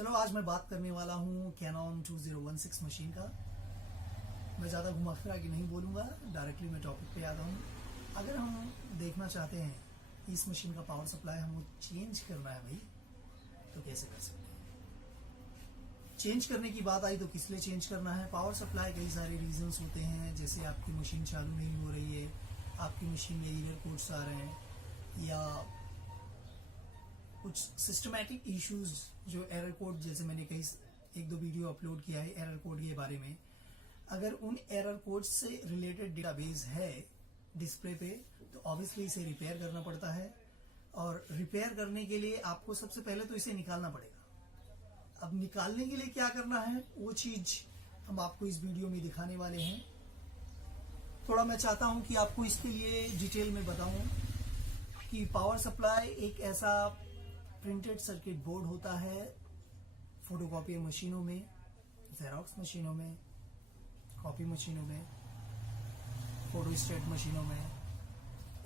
चलो आज मैं बात करने वाला हूँ कैनन 2016 मशीन का। मैं ज़्यादा घुमा फिरा के नहीं बोलूँगा, डायरेक्टली मैं टॉपिक पे आता हूँ। अगर हम देखना चाहते हैं इस मशीन का पावर सप्लाई हमको चेंज करना है भाई, तो कैसे कर सकते हैं। चेंज करने की बात आई तो किस लिए चेंज करना है। पावर सप्लाई कई सारे रीजंस होते हैं, जैसे आपकी मशीन चालू नहीं हो रही है, आपकी मशीन में एरर कोड्स आ रहे हैं, या कुछ सिस्टमैटिक इश्यूज जो एरर कोड, जैसे मैंने कई एक दो वीडियो अपलोड किया है एरर कोड के बारे में। अगर उन एरर कोड से रिलेटेड डेटाबेस है डिस्प्ले पे तो ऑब्वियसली इसे रिपेयर करना पड़ता है, और रिपेयर करने के लिए आपको सबसे पहले तो इसे निकालना पड़ेगा। अब निकालने के लिए क्या करना है वो चीज हम आपको इस वीडियो में दिखाने वाले हैं। थोड़ा मैं चाहता हूं कि आपको इसके लिए डिटेल में बताऊं कि पावर सप्लाई एक ऐसा प्रिंटेड सर्किट बोर्ड होता है फोटोकॉपी मशीनों में, जेरॉक्स मशीनों में, कॉपी मशीनों में, फोटोस्टेट मशीनों में,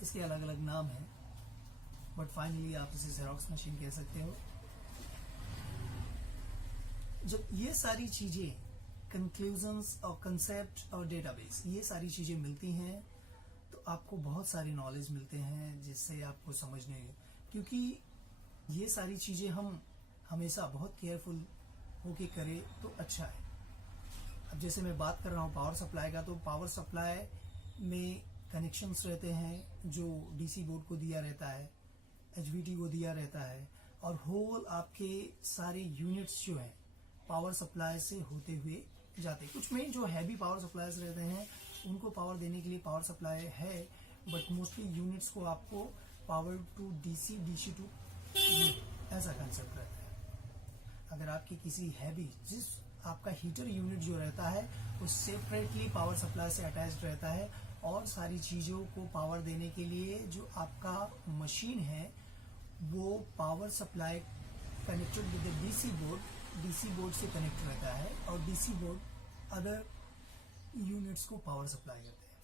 इसके अलग अलग नाम हैं, बट फाइनली आप इसे जेरॉक्स मशीन कह सकते हो। जब ये सारी चीजें कंक्लूजन्स और कंसेप्ट और डेटाबेस ये सारी चीजें मिलती हैं तो आपको बहुत सारी नॉलेज मिलते हैं जिससे आपको समझने, क्योंकि ये सारी चीजें हम हमेशा बहुत केयरफुल होके करें तो अच्छा है। अब जैसे मैं बात कर रहा हूँ पावर सप्लाई का, तो पावर सप्लाई में कनेक्शंस रहते हैं जो डीसी बोर्ड को दिया रहता है, एचवीटी को दिया रहता है, और होल आपके सारे यूनिट्स जो हैं पावर सप्लाई से होते हुए जाते हैं। कुछ में जो हैवी पावर सप्लाईज रहते हैं उनको पावर देने के लिए पावर सप्लाई है, बट मोस्टली यूनिट्स को आपको power to DC, DC to ऐसा कंसेप्ट रहता है। अगर आपकी किसी हैवी, जिस आपका हीटर यूनिट जो रहता है वो सेपरेटली पावर सप्लाई से अटैच्ड रहता है, और सारी चीजों को पावर देने के लिए जो आपका मशीन है वो power supply connected with the DC board, DC board से कनेक्ट रहता है, और डीसी बोर्ड अदर यूनिट्स को पावर सप्लाई करते हैं।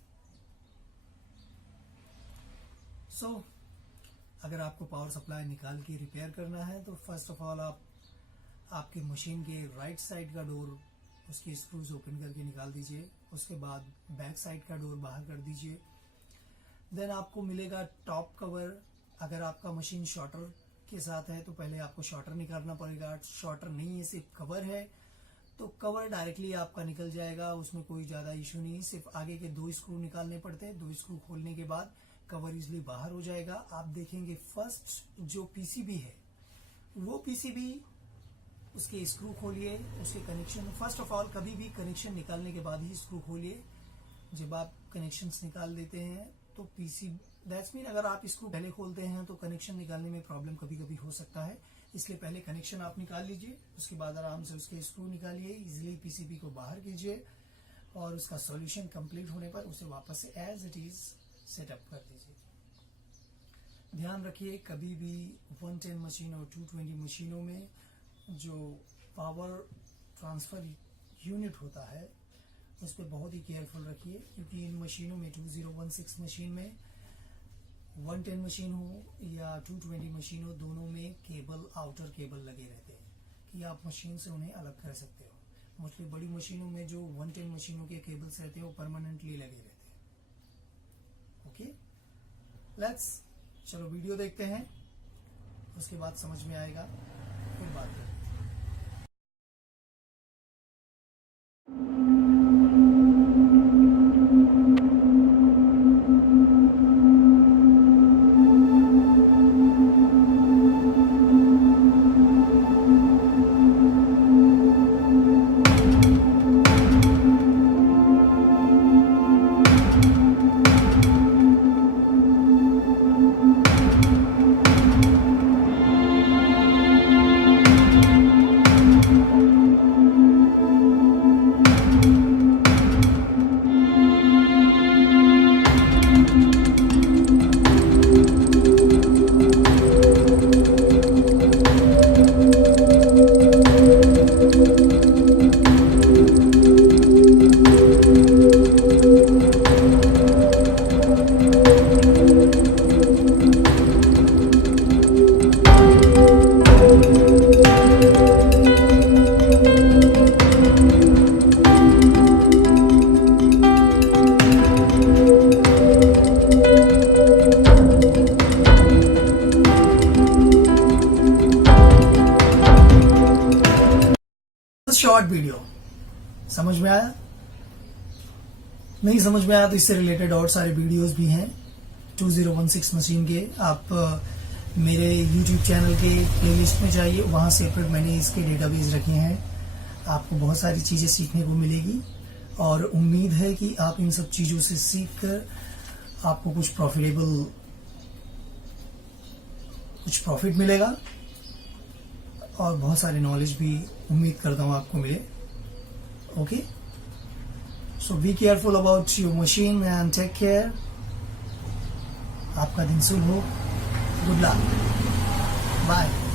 सो अगर आपको पावर सप्लाई निकाल के रिपेयर करना है तो फर्स्ट ऑफ ऑल आप आपके मशीन के राइट साइड का डोर, उसकी स्क्रूज ओपन करके निकाल दीजिए। उसके बाद बैक साइड का डोर बाहर कर दीजिए। देन आपको मिलेगा टॉप कवर। अगर आपका मशीन शॉर्टर के साथ है तो पहले आपको शॉर्टर निकालना पड़ेगा। शॉर्टर नहीं है, सिर्फ कवर है, तो कवर डायरेक्टली आपका निकल जाएगा, उसमें कोई ज्यादा इश्यू नहीं। सिर्फ आगे के 2 स्क्रू निकालने पड़ते हैं। 2 स्क्रू खोलने के बाद कवर इजिली बाहर हो जाएगा। आप देखेंगे फर्स्ट जो पीसीबी है वो पीसीबी, उसके स्क्रू खोलिए, उसके कनेक्शन, फर्स्ट ऑफ ऑल कभी भी कनेक्शन निकालने के बाद ही स्क्रू खोलिए। जब आप कनेक्शंस निकाल देते हैं तो पीसीबी, दैट्स मीन अगर आप स्क्रू पहले खोलते हैं तो कनेक्शन निकालने में प्रॉब्लम कभी कभी हो सकता है, इसलिए पहले कनेक्शन आप निकाल लीजिए। उसके बाद आराम से उसके स्क्रू निकालिए, इजिली पीसीबी को बाहर कीजिए, और उसका सॉल्यूशन कंप्लीट होने पर उसे वापस से एज इट इज सेटअप कर दीजिए। ध्यान रखिए कभी भी 110 मशीन और 220 मशीनों में जो पावर ट्रांसफर यूनिट होता है उस पर बहुत ही केयरफुल रखिए, क्योंकि इन मशीनों में 2016 मशीन में 110 मशीन हो या 220 मशीन हो, दोनों में केबल, आउटर केबल लगे रहते हैं कि आप मशीन से उन्हें अलग कर सकते हो। मोस्टली बड़ी मशीनों में जो 110 मशीनों के केबल्स रहते हैं वो परमानेंटली लगे रहते हैं। ओके, लेट्स चलो वीडियो देखते हैं, उसके बाद समझ में आएगा, फिर बात करते हैं। Short video. समझ में आया? नहीं समझ में आया तो इससे रिलेटेड और सारे वीडियोस भी हैं 2016 मशीन के। आप मेरे YouTube चैनल के प्लेलिस्ट में जाइए, वहाँ सेपरेट मैंने इसके डेटाबेस रखे हैं। आपको बहुत सारी चीज़ें सीखने को मिलेगी और उम्मीद है कि आप इन सब चीज़ों से सीख कर आपको कुछ प्रॉफिट मिलेगा और बहुत सारी नॉलेज भी उम्मीद करता हूँ आपको मिले। Okay, so be careful about your machine and take care. आपका दिन शुभ हो। Good luck, bye.